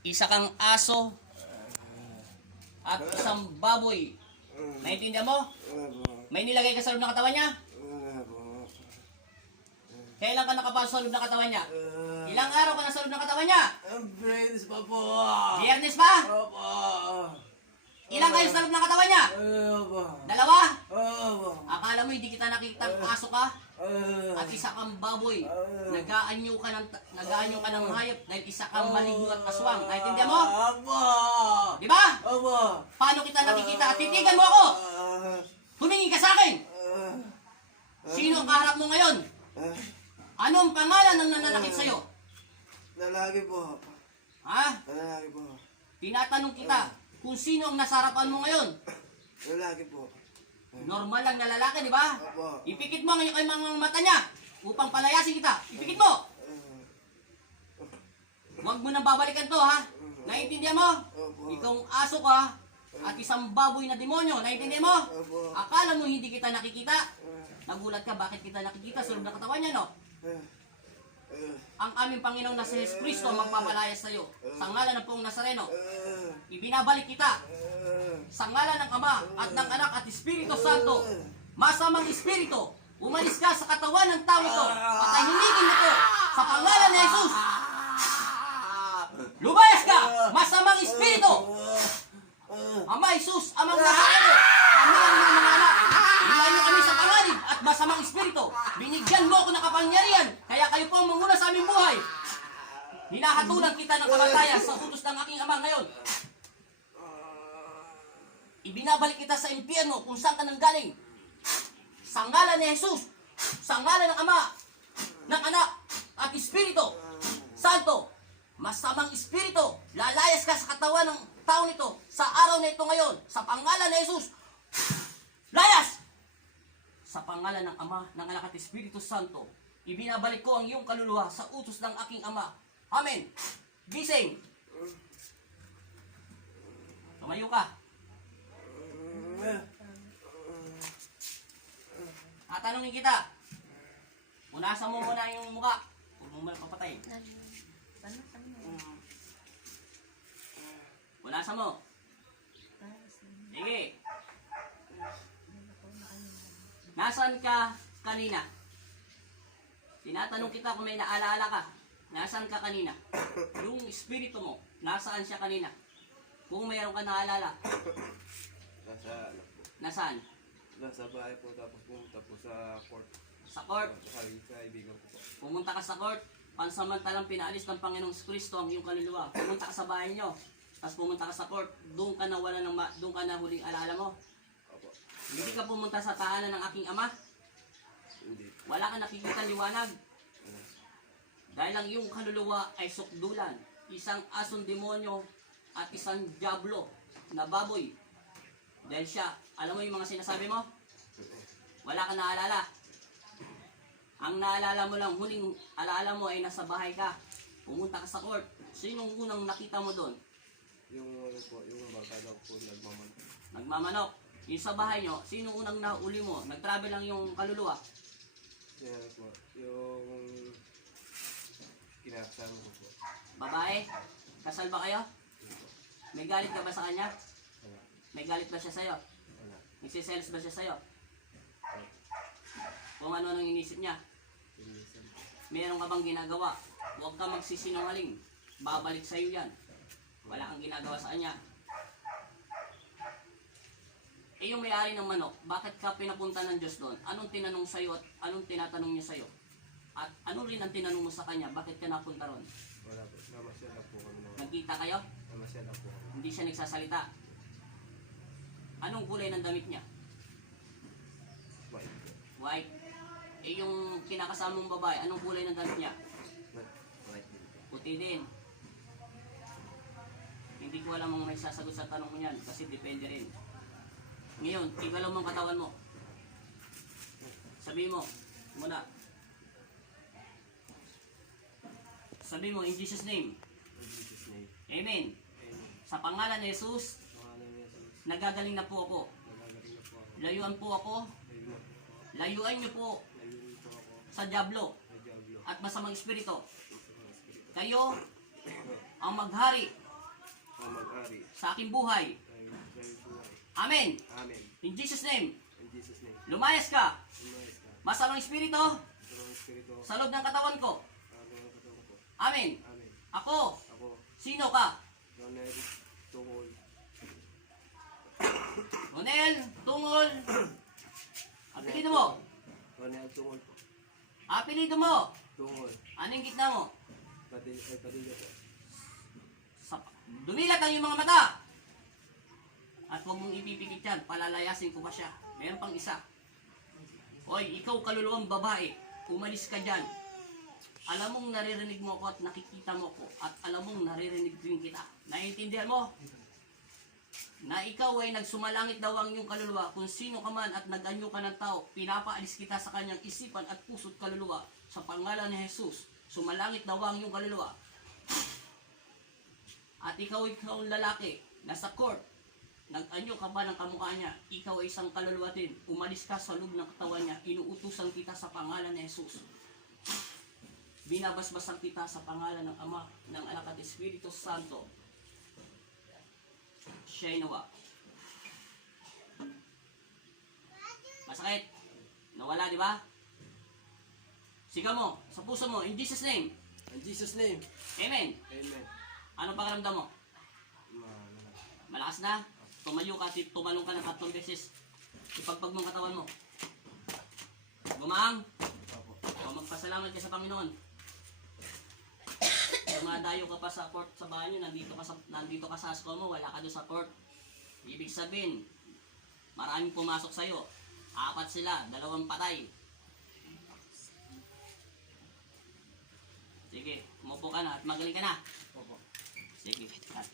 isa kang aso, at isang baboy. Naintindihan mo? May nilagay ka sa loob ng katawan niya? Kailan ka nakapasok sa loob ng katawan niya? Ilang araw ka na sa loob ng katawan niya? Friends pa po. Biyernes pa? Opo. Ilang kayo sa loob ng katawan niya? Opo. Dalawa? Opo. Akala mo hindi kita nakita aso ka? At isa kang baboy. Nag-aanyo ka ng hayop dahil isa kang maligno at aswang. Naintindihan mo? Opo. Di ba? Opo. Paano kita nakikita? At titigan mo ako! Humingi ka sa akin! Sino ang kaharap mo ngayon? Anong pangalan ng nananakit sa'yo? Lalaki po. Ha? Lalaki po. Tinatanong kita kung sino ang nasa harapan mo ngayon. Lalaki po. Normal lang na lalaki, di ba? Opo. Ipikit mo ang mga mata niya upang palayasin kita. Ipikit mo! Huwag mo nang babalikan to, ha? Naintindihan mo? Opo. Ikaw ang aso ka at isang baboy na demonyo. Naintindihan mo? Opo. Akala mo hindi kita nakikita? Nagulat ka bakit kita nakikita sa loob ng katawan niya, no? Ang aming Panginoon na si Jesus Cristo ang magpapalaya sa iyo. Sa ngalan ng Poong Nazareno, ibinabalik kita. Sa ngalan ng Ama at ng Anak at Espiritu Santo, masamang Espiritu, umalis ka sa katawan ng tao ito. Patahimikin mo ito sa pangalan ni Jesus. Lumayas ka, masamang Espiritu. Ama Jesus, Amang Nazareno, Ama ng mga anak. Hilahin mo kami sa panganib at masamang Espiritu. Binigyan mo ako ng kapangyarihan, kaya kayo po ang manguna sa aming buhay. Hinahatulan kita ng kamatayan sa utos ng aking Ama ngayon. Ibinabalik kita sa impyerno kung saan ka nanggaling. Sa ngalan ni Jesus, sa ngalan ng Ama, ng Anak, at Espiritu Santo, masamang Espiritu, lalayas ka sa katawan ng tao nito sa araw na ito ngayon, sa pangalan ni Jesus. Layas! Sa pangalan ng Ama, ng Anak at Espiritu Santo, ibinabalik ko ang iyong kaluluwa sa utos ng aking Ama. Amen. Gising. Tumayo ka. Tatanungin kita. Punasan mo muna yung mukha. Huwag mo muna papatayin. Punasan mo. Sige. Nasaan ka kanina? Tinatanong kita kung may naalaala ka. Nasaan ka kanina? Yung espiritu mo, nasaan siya kanina? Kung mayroon ka naalala. Nasa ano po? Nasaan? Nasa bahay po tapos pumunta po sa court. Sa court. Sa kaibigan ko po. Pumunta ka sa court. Pansamantalang pinaalis ng Panginoong Kristo ang iyong kaluluwa. Pumunta ka sa bahay niyo. Tapos pumunta ka sa court. Doon ka na doon ka na huling alaala mo. Opo. Hindi ka pumunta sa tahanan ng aking Ama. Hindi. Wala kang nakikita liwanag. Dahil ang iyong kaluluwa ay sukdulan. Isang asong demonyo at isang diablo na baboy. Dahil siya, alam mo yung mga sinasabi mo? Wala kang naalala. Ang naalala mo lang, huling alaala mo ay nasa bahay ka. Pumunta ka sa court. Sinong unang nakita mo doon? Yung ano po, yung barkada po nagmamanok. Nagmamanok. Yung sa bahay nyo, sinong unang nauli mo? Nag-travel lang yung kaluluwa. Yan po, yung kinakasama ko po. Babae? Kasal ba kayo? May galit ka ba sa kanya? Wala. May galit ba siya sa'yo? Wala. Nagsiselos ba siya sa'yo? Kung ano nang inisip niya? Hindi sa Meron ka bang ginagawa? Huwag ka magsisinungaling. Babalik sa'yo yan. Wala kang ginagawa sa kanya. Eh yung may-ari ng manok, bakit ka pinapunta ng Diyos doon? Anong tinanong sa'yo at anong tinatanong niya sa'yo? At ano rin ang tinanong mo sa kanya? Bakit ka napunta ron? wala po. Namasyal lang po kami naman. Nagkita kayo? Namasyal lang po kami. Hindi siya nagsasalita. Anong kulay ng damit niya? White po. White. Eh yung kinakasamang babae, anong kulay ng damit niya? White din po. Puti din. Hindi ko alam ang may sasagot sa tanong mo yan kasi depende rin. Ngayon, igalaw mo ang katawan mo. Sabi mo, muna. Sabi mo, in Jesus' name. In Jesus' name. Amen. Amen. Sa pangalan ni Jesus, Pangalan ni Jesus. nagagaling na po ako. Nagagaling na po ako. Layuan po ako. Layuan po ako. Layuan niyo po Layuan po ako. sa diablo Sa Diablo. at masamang espiritu. Sa mga espiritu. Kayo ang maghari ang mag-ari sa aking buhay. sa iyong buhay. Amen. Amen. In Jesus' name, In Jesus' name. lumayas ka. Lumayas ka. Masamang espiritu Sa mga espiritu, sa loob ng katawan ko. ano ang katawan ko. Amen. Amen. Ako, Ako, sino ka? Ronel Tungol, Ronel, tungol. Apelido mo. Ronel Tungol po. Apelido mo. Tungol. Anong gitna mo? Padilla po. Dumilat ang iyong mga mata. At huwag mong ipipikit yan. Palalayasin ko pa siya. Meron pang isa. Hoy, ikaw kaluluwang babae. Umalis ka dyan. Alam mong naririnig mo ako at nakikita mo ko. At alam mong naririnig din kita. Naiintindihan mo? Na ikaw ay nagsumalangit daw ang iyong kaluluwa. Kung sino ka man at nag-anyo ka ng tao, pinapaalis kita sa kanyang isipan at puso't kaluluwa. Sa pangalan ni Jesus, sumalangit daw ang iyong kaluluwa. At ikaw lalaki, nasa court, nag-anyo ka ba ng kamukha niya, ikaw ay isang kaluluwa din, umalis ka sa loob ng katawan niya, inuutusan kita sa pangalan ni Jesus. Binabasbasan kita sa pangalan ng Ama, ng Anak at Espiritu Santo. Siya'y nawa. Masakit? Nawala, di ba? Sigaw mo, sa puso mo, in Jesus' name. In Jesus' name. Amen. Amen. Anong pakiramdam mo? Malakas na? Tumayo ka, tumalong ka ng 3 beses. Ipagpag mong katawan mo. Gumaang. Opo. O magpasalamat ka sa Panginoon. Dumadayo ka pa sa court sa bahay nyo, nandito ka sa school mo, wala ka doon sa court. Ibig sabihin, maraming pumasok sa'yo. 4 sila, 2 patay. Sige, umupo ka na at magaling ka na. Opo. Sige, cut.